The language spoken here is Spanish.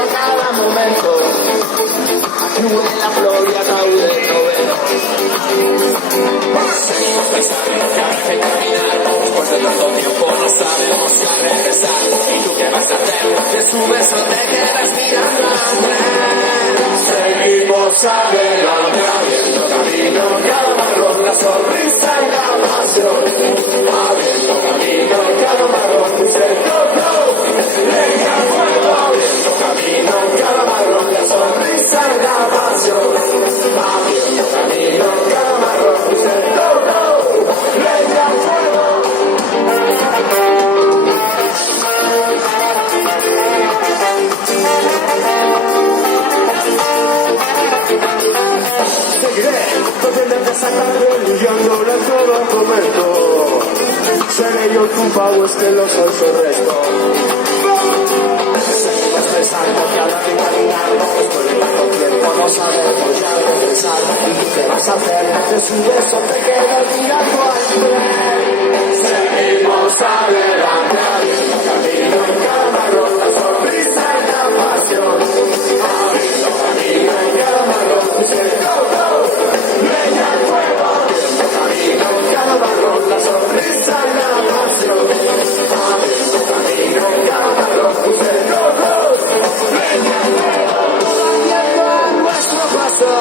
a cada momento. Nube en la flor y ataúd del noveno. Seguimos pensando que hay que caminar. Después de tanto tiempo no sabemos a regresar. ¿Y tú qué vas a hacer? De su beso te quedas mirando atrás. Seguimos adelante abriendo camino. Cada marrón, la sonrisa y la pasión. Abriendo camino, cada marrón, usted no. Leña al fuego, abriendo camino. Cada marrón, la sonrisa y la pasión. Abriendo camino, cada marrón, usted no. Leña al fuego. Seguiré, no tienes que sacar brillando en todo momento. Seré yo tu pago, es que lo soy su resto. Seguimos pensando que ahora que caminando, después de tanto tiempo no sabemos ya regresar. ¿Y qué vas a hacer? De su beso te quedas mirando al tren. Seguimos adelante, abriendo camino en cada marrón, la sonrisa y la pasión. Abriendo camino en cada marrón, dice go, go, leña al fuego. Abriendo camino en cada marrón, la sonrisa y la pasión. Abriendo camino en cada marrón, dice go, go, leña al fuego. Volviendo a nuestro paso.